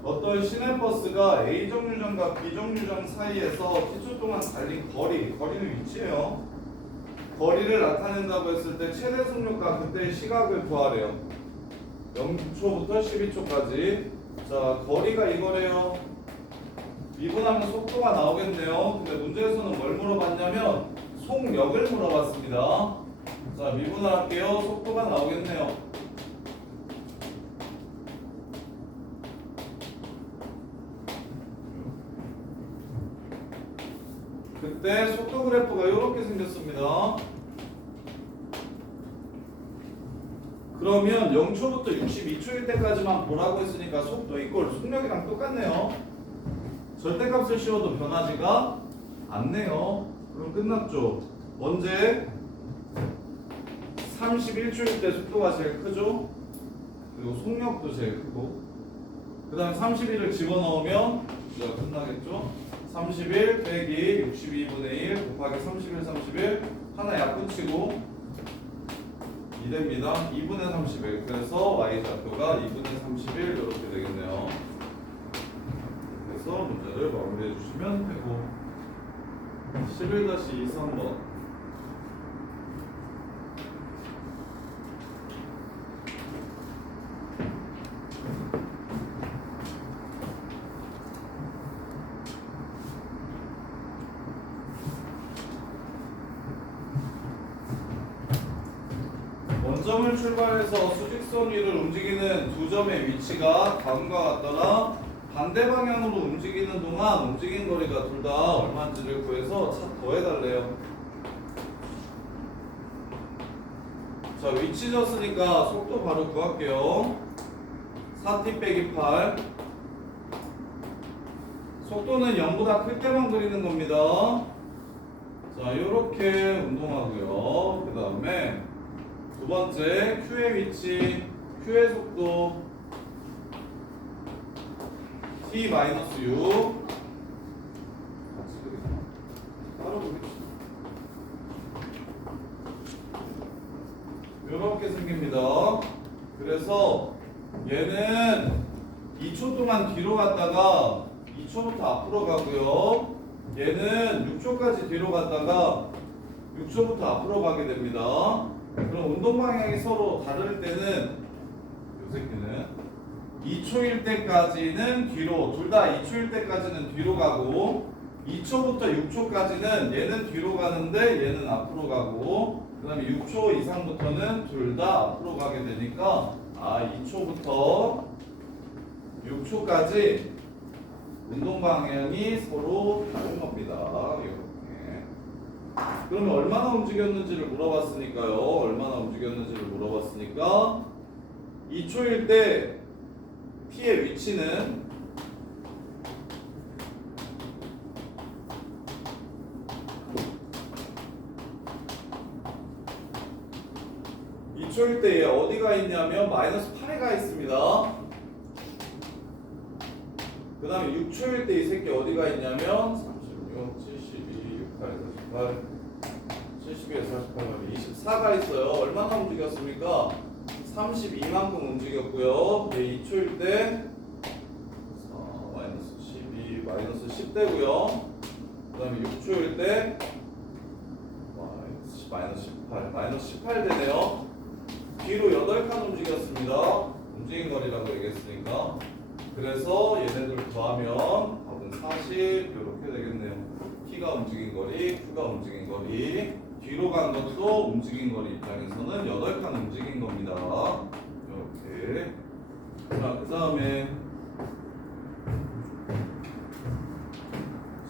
어떤 시내버스가 A 정류장과 B 정류장 사이에서 t초 동안 달린 거리는 위치예요. 거리를 나타낸다고 했을 때 최대 속력과 그때의 시각을 구하래요. 0초부터 12초까지. 자, 거리가 이거래요. 미분하면 속도가 나오겠네요. 근데 문제에서는 뭘 물어봤냐면 속력을 물어봤습니다. 자, 미분을 할게요. 속도가 나오겠네요. 그때 속도 그래프가 이렇게 생겼습니다. 그러면 0초부터 62초일 때까지만 보라고 했으니까 속도 이꼴 속력이랑 똑같네요. 절대값을 씌워도 변하지가 않네요. 그럼 끝났죠. 언제? 31초일 때 속도가 제일 크죠. 그리고 속력도 제일 크고 그 다음에 31을 집어넣으면 이거 끝나겠죠. 31 빼기 62분의 1 곱하기 31 하나 약분치고 2됩니다. 2분의 31 그래서 y좌표가 2분의 31 이렇게 되겠네요. 그래서 문제를 마무리해 주시면 되고 11-23번 원점을 출발해서 수직선 위를 움직이는 두 점의 위치가 다음과 같더라. 반대 방향으로 움직이는 동안 움직인 거리가 둘 다 얼마인지를 구해서 더해달래요. 자, 위치 줬으니까 속도 바로 구할게요. 4t 빼기 8. 속도는 0보다 클 때만 그리는 겁니다. 자, 요렇게 운동하고요. 그 다음에 두 번째 Q의 위치, Q의 속도 t-6 같이 그리나? 따로 그리지. 요렇게 생깁니다. 그래서 얘는 2초 동안 뒤로 갔다가 2초부터 앞으로 가고요. 얘는 6초까지 뒤로 갔다가 6초부터 앞으로 가게 됩니다. 그럼 운동 방향이 서로 다를 때는 요 새끼는 2초일 때까지는 뒤로, 둘 다 2초일 때까지는 뒤로 가고 2초부터 6초까지는 얘는 뒤로 가는데 얘는 앞으로 가고 그 다음에 6초 이상부터는 둘 다 앞으로 가게 되니까 2초부터 6초까지 운동 방향이 서로 다른 겁니다. 이렇게. 그러면 얼마나 움직였는지를 물어봤으니까요. 얼마나 움직였는지를 물어봤으니까 2초일 때 t의 위치는 2초일 때 얘 어디가 있냐면 마이너스 8에 가 있습니다. 그 다음에 6초일 때 이 새끼 어디가 있냐면 36, 72, 68, 48, 72에서 48, 24가 있어요. 얼마나 움직였습니까? 32만큼 움직였고요. 얘 2초일 때 마이너스 12, 마이너스 10대고요. 그 다음에 6초일 때 마이너스 18, 마이너스 18 되네요. 뒤로 8칸 움직였습니다. 움직인 거리라고 얘기했으니까. 그래서 얘네들 더하면 답은 40 이렇게 되겠네요. T가 움직인 거리, Q가 움직인 거리, 뒤로 간 것도 움직인 거리 입장에서는 8칸 움직인 겁니다. 이렇게. 자, 그 다음에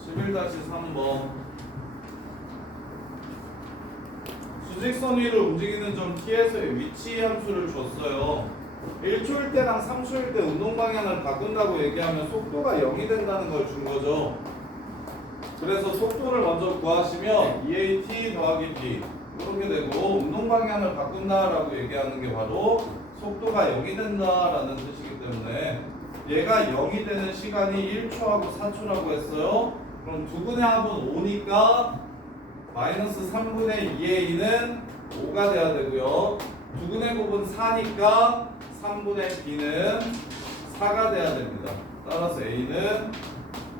11-3번 수직선 위를 움직이는 점 T에서의 위치 함수를 줬어요. 1초일 때랑 3초일 때 운동 방향을 바꾼다고 얘기하면 속도가 0이 된다는 걸 준 거죠. 그래서 속도를 먼저 구하시면 EAT 더하기 B 이렇게 되고 운동 방향을 바꾼다라고 얘기하는 게 바로 속도가 0이 된다라는 뜻이기 때문에 얘가 0이 되는 시간이 1초하고 4초라고 했어요. 그럼 두분의 합은 5니까 마이너스 3분의 2a는 5가 돼야 되고요. 두분의 곱은 4니까 3분의 b는 4가 돼야 됩니다. 따라서 a는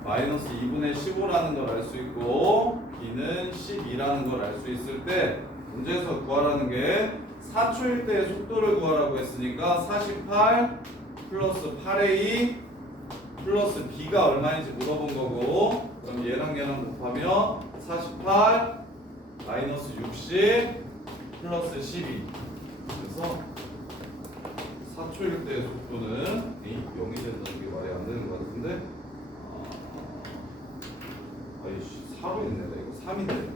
마이너스 2분의 15라는 걸 알 수 있고 b는 12라는 걸 알 수 있을 때 문제에서 구하라는 게 4초일 때의 속도를 구하라고 했으니까 48 플러스 8a 플러스 b가 얼마인지 물어본 거고 그럼 얘랑 곱하면 48 마이너스 60 플러스 12 그래서 4초일 때의 속도는 0이 된다는 게 말이 안 되는 것 같은데 아이씨 4로 있네 이거 3인데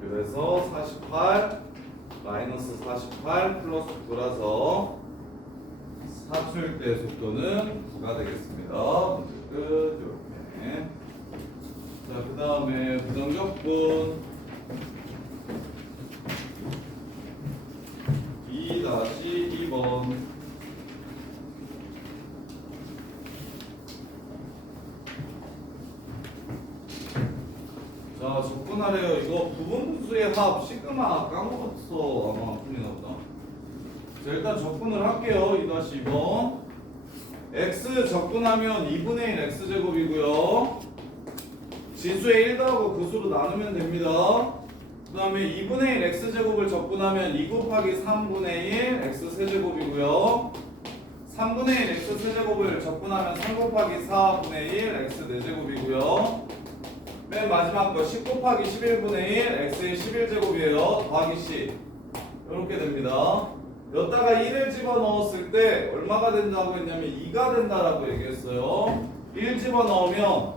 그래서 48 마이너스 48 플러스 9라서 4초일 때의 속도는 9가 되겠습니다. 문제 끝. 이렇게. 자, 그 다음에 부정적분 2-2번 자, 접근하래요. 이거 부분분수의 합 시그마 까먹었어. 아마 풀리나 보다. 자, 일단 접근을 할게요. 2-2번 x 접근하면 2분의 1 x제곱이고요. 진수의 1 더하고 그 수로 나누면 됩니다. 그 다음에 2분의 1 x제곱을 접근하면 2 곱하기 3분의 1 x세제곱이고요. 3분의 1 x세제곱을 접근하면 3 곱하기 4분의 1 x네제곱이고요. 맨 마지막 거 10 곱하기 11분의 1 x의 11제곱이에요. 더하기 10 이렇게 됩니다. 여기다가 1을 집어넣었을 때 얼마가 된다고 했냐면 2가 된다라고 얘기했어요. 1 집어넣으면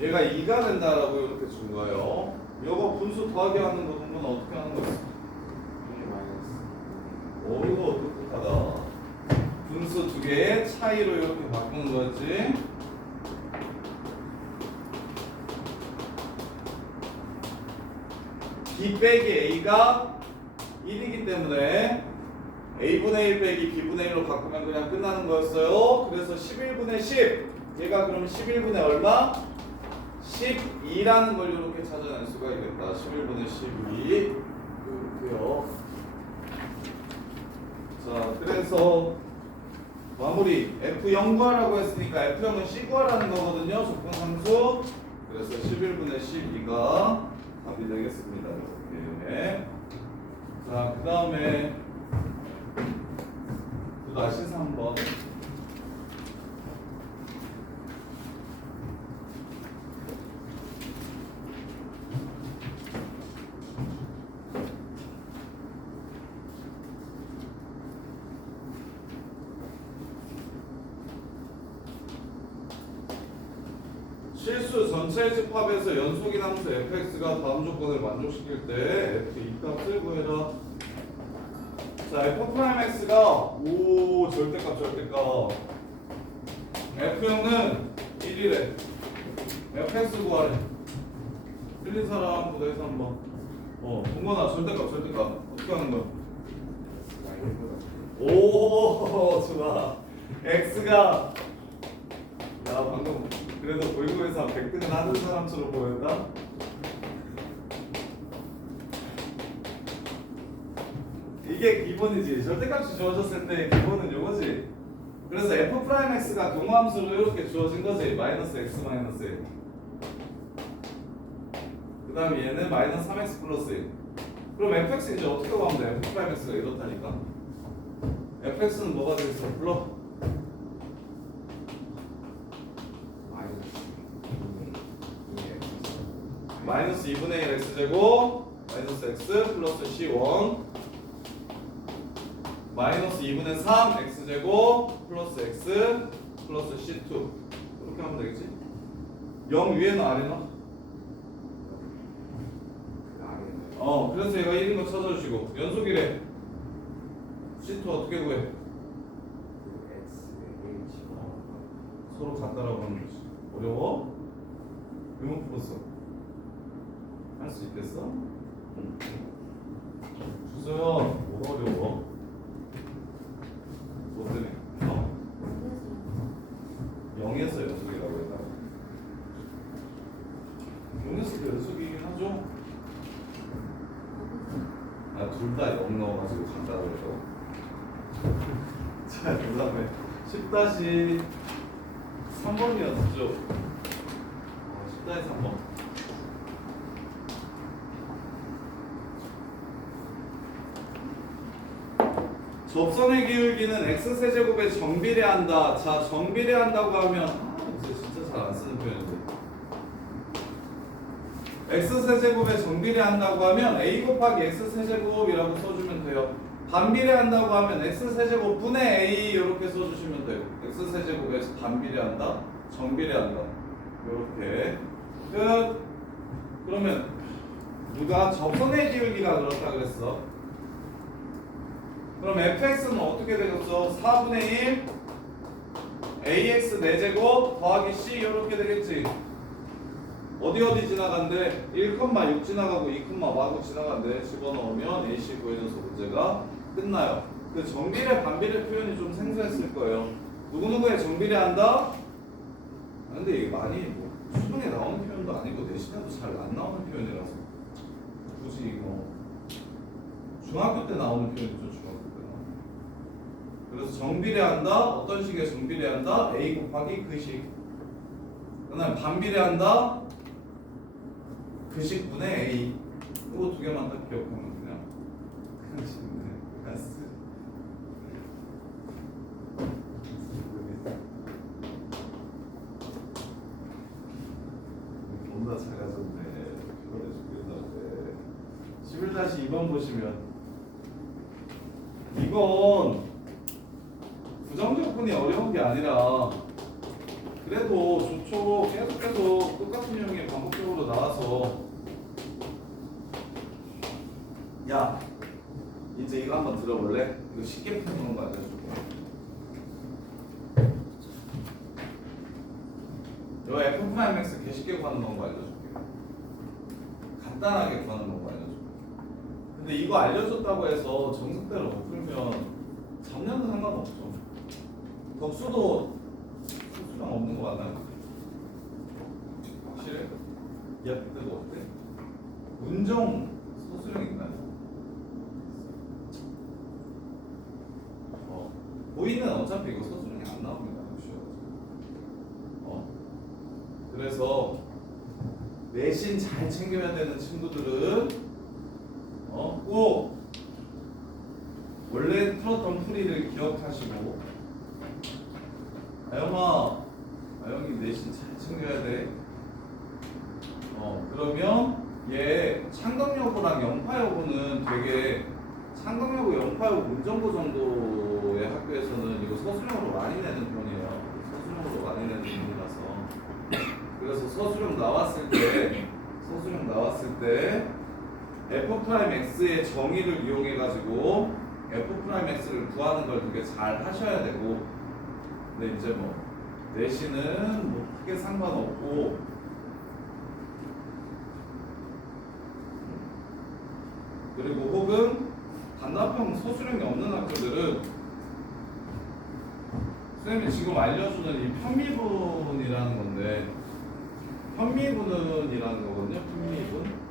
얘가 2가 된다라고 이렇게 준 거예요. 이거 분수 더하기 하는 거 동분 어떻게 하는 거였어? 오, 이거 똑똑하다. 분수 두 개의 차이로 이렇게 바꾸는 거였지. B 빼기 A가 1이기 때문에 A분의 1 빼기 B분의 1로 바꾸면 그냥 끝나는 거였어요. 그래서 11분의 10. 얘가 그럼 11분의 얼마? 12라는 걸 이렇게 찾아낼 수가 있겠다. 11분의 12. 이렇게요. 자, 그래서 마무리 F0 구하라고 했으니까 F0은 C 구하라는 거거든요. 조건함수. 그래서 11분의 12가 답이 되겠습니다. 이렇게. 자, 그 다음에 또 다시 3번. 실수 전체 집합에서 연속인 함수 fx가 다음 조건을 만족시킬 때 f 이 값을 구해라. 자, f'x가 오 절대값 f0는 1이래. fx 구하래. 틀린 사람 보다해서 한번. 동건아 절대값 어떻게 하는 거야? 오 좋아. x가 나 방금 그래도 모의고에서 100등을 하는 사람처럼 보였다? 이게 기본이지. 절대값이 주어졌을 때 기본은 요거지. 그래서 f'x가 경우함수로 이렇게 주어진 거지. 마이너스 x 마이너스 1. 그 다음에 얘는 마이너스 3x 플러스 1. 그럼 fx 이제 어떻게 구하면 돼? f'x가 이렇다니까. fx는 뭐가 되겠어? 불러. 마이너스 2분의 1 x제곱 마이너스 x 플러스 c1 마이너스 2분의 3 x제곱 플러스 x 플러스 c2 이렇게 하면 되겠지? 0 위에 넣어 아래 넣어? 그래서 얘가 1인 거 찾아주시고 연속이래. c2 어떻게 구해? 서로 같다라고 하는 거지. 어려워? 왜못 풀었어? 할 수 있겠어? 주소연 뭐가 어려워? 뭐 때문에? 0에서 연속이라고 했다. 0에서도 연속이긴 하죠? 둘 다 0 넣어가지고 간다고 해서. 자, 그 다음에 10-3번이었죠? 10-3번. 접선의 기울기는 x세제곱에 정비례한다. 자, 정비례한다고 하면 이제 진짜 잘 안 쓰는 표현인데 x세제곱에 정비례한다고 하면 a 곱하기 x세제곱이라고 써주면 돼요. 반비례한다고 하면 x세제곱 분의 a 이렇게 써주시면 돼요. x세제곱에서 반비례한다, 정비례한다 이렇게 끝. 그러면 누가 접선의 기울기가 그렇다 그랬어? 그럼 fx는 어떻게 되겠어? 4분의 1 ax 4제곱 더하기 c 이렇게 되겠지. 어디 지나간대? 1,6 지나가고 2,마구 지나간대. 집어넣으면 ac 구해줘서 문제가 끝나요. 그 정비례 반비례 표현이 좀 생소했을 거예요. 누구누구의 정비례한다? 근데 이게 많이 뭐 수능에 나오는 표현도 아니고 내신에도 잘 안 나오는 표현이라서 굳이 중학교 때 나오는 표현이죠. 그래서 정비례한다. 어떤 식의 정비례한다? a 곱하기 그 식. 그다음에 반비례한다. 그 식분의 a. 이거 두 개만 딱 기억하면 그냥 보시면 이건 부정적분이 어려운 게 아니라 그래도 조초로 계속해서 똑같은 유형이 반복적으로 나와서 야 이제 이거 한번 들어볼래? 이거 쉽게 푸는 거 알려줄게. 이거 F'(X) 개 쉽게 구하는 방법 알려줄게. 간단하게 구하는 방법 알려줄게. 근데 이거 알려줬다고 해서 정석대로 못 풀면 잡념도 상관없죠. 덕수도 소수량 없는 거 맞나요? 확실해? 얘도 어때? 운정 소수량 있나요? 보이는 어차피 이거 소수량이 안 나옵니다. 그래서 내신 잘 챙겨야 되는 친구들은 꼭 원래 풀었던 풀이를 기억하시고 아영이 내신 잘 챙겨야 돼. 그러면 얘 창덕여고랑 영파여고는 되게 창덕여고, 영파여고, 문정고 정도의 학교에서는 이거 서술형으로 많이 내는 편이에요. 서술형으로 많이 내는 편이라서 그래서 서술형 나왔을 때 F'X의 정의를 이용해 가지고 F'X를 구하는 걸 되게 잘 하셔야 되고 근데 이제 뭐 내신은 뭐 크게 상관없고 그리고 혹은 단답형 서술형이 없는 학교들은 선생님이 지금 알려주는 이 편미분이라는 건데 편미분이라는 거거든요. 편미분.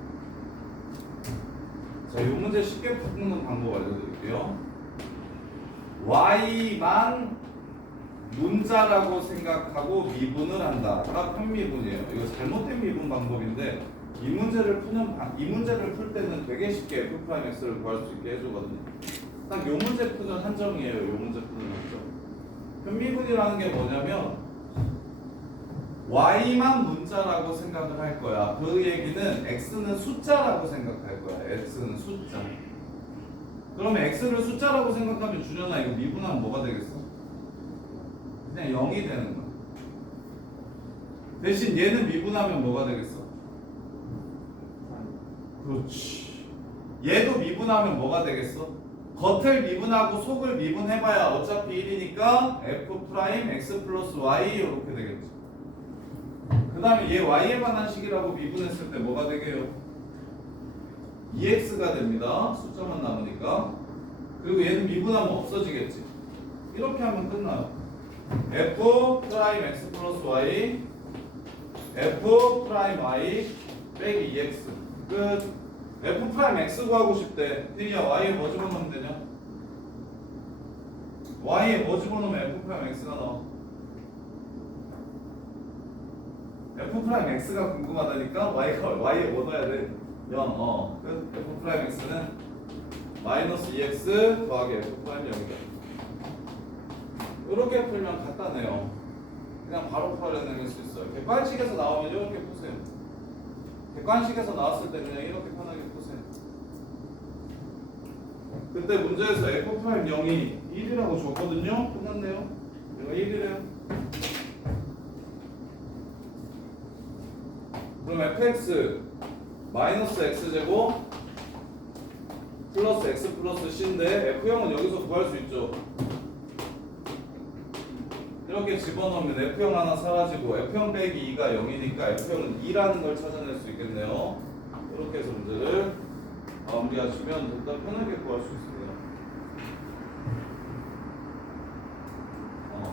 자, 이 문제 쉽게 푸는 방법 알려드릴게요. Y만 문자라고 생각하고 미분을 한다가 편미분이에요. 이거 잘못된 미분 방법인데 이 문제를 풀 때는 되게 쉽게 F'X를 구할 수 있게 해주거든요. 딱 이 문제 푸는 한정이에요. 이 문제 푸는 한정. 편미분이라는 게 뭐냐면 Y만 문자라고 생각을 할 거야. 그 얘기는 X는 숫자라고 생각할 거야. X는 숫자. 그러면 X를 숫자라고 생각하면 준현아 이거 미분하면 뭐가 되겠어? 그냥 0이 되는 거야. 대신 얘는 미분하면 뭐가 되겠어? 그렇지. 얘도 미분하면 뭐가 되겠어? 겉을 미분하고 속을 미분해봐야 어차피 1이니까 F'X 플러스 Y 이렇게 되겠지. 그 다음에 얘 Y에 관한 식이라고 미분했을 때 뭐가 되게요? 2X가 됩니다. 숫자만 남으니까. 그리고 얘는 미분하면 없어지겠지. 이렇게 하면 끝나요. F'X 플러스 Y F'Y 빼기 2X 끝. F'X 구하고 싶대. 태희야 Y에 뭐 집어넣으면 되냐? Y에 뭐 집어넣으면 F'X가 나와? F'X가 궁금하다니까 Y에 뭐 넣어야 돼? 0. 끝. F'X는 마이너스 2X 더하기 F'0이다. 이렇게 풀면 간단해요. 그냥 바로 풀어내는 수 있어요. 객관식에서 나오면 이렇게 푸세요. 객관식에서 나왔을 때 그냥 이렇게 편하게 푸세요. 그때 문제에서 F'0이 1이라고 줬거든요. 끝났네요. 이거 1이래요. 그럼 fx 마이너스 x제곱 플러스 x 플러스 c인데 F형은 여기서 구할 수 있죠. 이렇게 집어넣으면 F형 하나 사라지고 F형 빼기 2가 0이니까 F형은 2라는 걸 찾아낼 수 있겠네요. 이렇게 해서 문제를 마무리하시면 좀 더 편하게 구할 수 있습니다.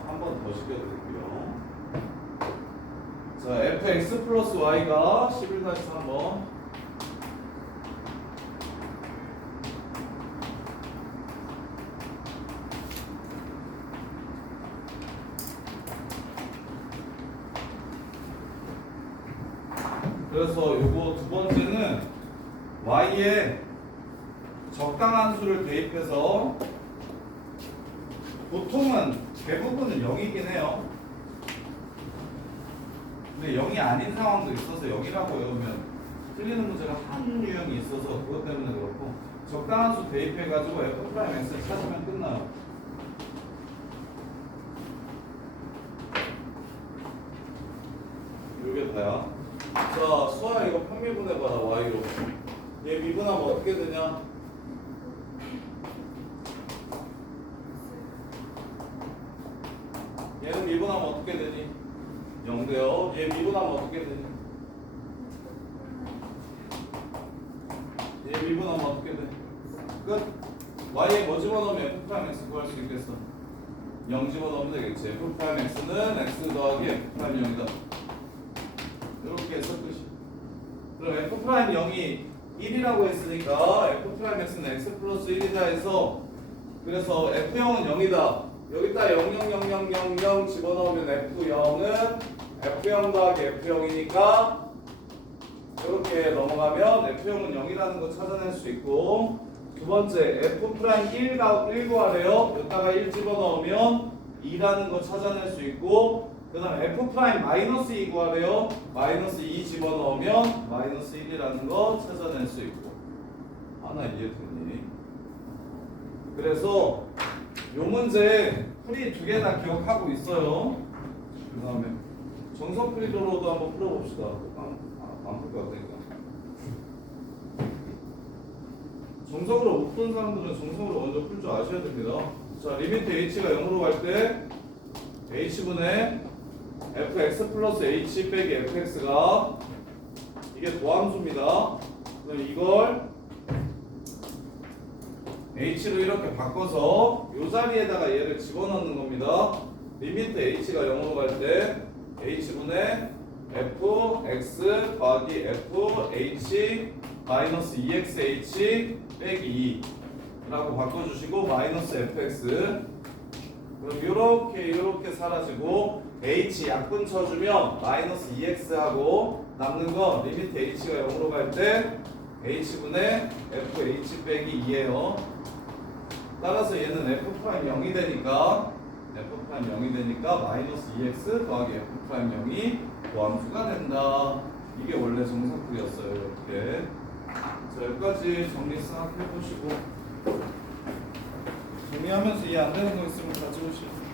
한 번 더 시켜드릴게요. 자, fx 플러스 y가 11-3번 그래서 요거 두 번째는 y에 적당한 수를 대입해서 보통은 대부분은 0이긴 해요. 근데 0이 아닌 상황도 있어서 0이라고 외우면 틀리는 문제가 한 유형이 있어서 그것 때문에 그렇고 적당한 수 대입해가지고 f 프라임 x를 찾으면 끝나요. 이게 다야. 자, 수아야 이거 평미분해봐라 y로. 얘 미분하면 어떻게 되냐? 얘는 미분하면 어떻게 되니? 0대요. 얘 미분하면 어떻게 되니? 얘 미분하면 어떻게 돼? 끝. y에 뭐 집어넣으면 f 프라임 x 구할 수 있겠어? 0 집어넣으면 되겠지. f 프라임 x는 x 더하기 f 프라임 0이다. 이렇게 해서 끝이. 그럼 f 프라임 0이 1이라고 했으니까 f 프라임 x는 x 플러스 1이다 해서 그래서 f0은 0이다. 여기다 00000 집어넣으면 f0은 f0 더하기 f0이니까 이렇게 넘어가면 f0은 0이라는 거 찾아낼 수 있고, 두 번째 f 프라임 1 구하래요. 여기다가 1 집어넣으면 2라는 거 찾아낼 수 있고, 그 다음에 f 프라임 마이너스 2 구하래요. 마이너스 2 집어넣으면 마이너스 1이라는 거 찾아낼 수 있고. 하나 이해됐니? 그래서 요 문제 풀이 두 개 다 기억하고 있어요. 그 다음에 정석 풀이도로도 한번 풀어봅시다. 안 풀 것 같으니까. 정석으로 못 푼 사람들은 정석으로 먼저 풀 줄 아셔야 됩니다. 자, 리미트 h가 0으로 갈 때 h분의 fx 플러스 h 빼기 fx가 이게 도함수입니다. 그럼 이걸 h로 이렇게 바꿔서 이 자리에다가 얘를 집어넣는 겁니다. 리미트 h가 0으로 갈 때 h분의 fx 더하기 fh 마이너스 2xh 빼기 2라고 바꿔주시고 마이너스 fx. 그럼 이렇게 사라지고 h 약분 쳐주면 마이너스 2x하고 남는 건 리미트 h가 0으로 갈 때 h분의 fh 빼기 2예요. 따라서 얘는 f 프라임 0이 되니까 마이너스 2x 더하기 f 프라임 0이 도함수가 된다. 이게 원래 정석풀이였어요. 이렇게. 자, 여기까지 정리 싹 해보시고 정리하면서 이해 안 되는 거 있으면 가져오시고.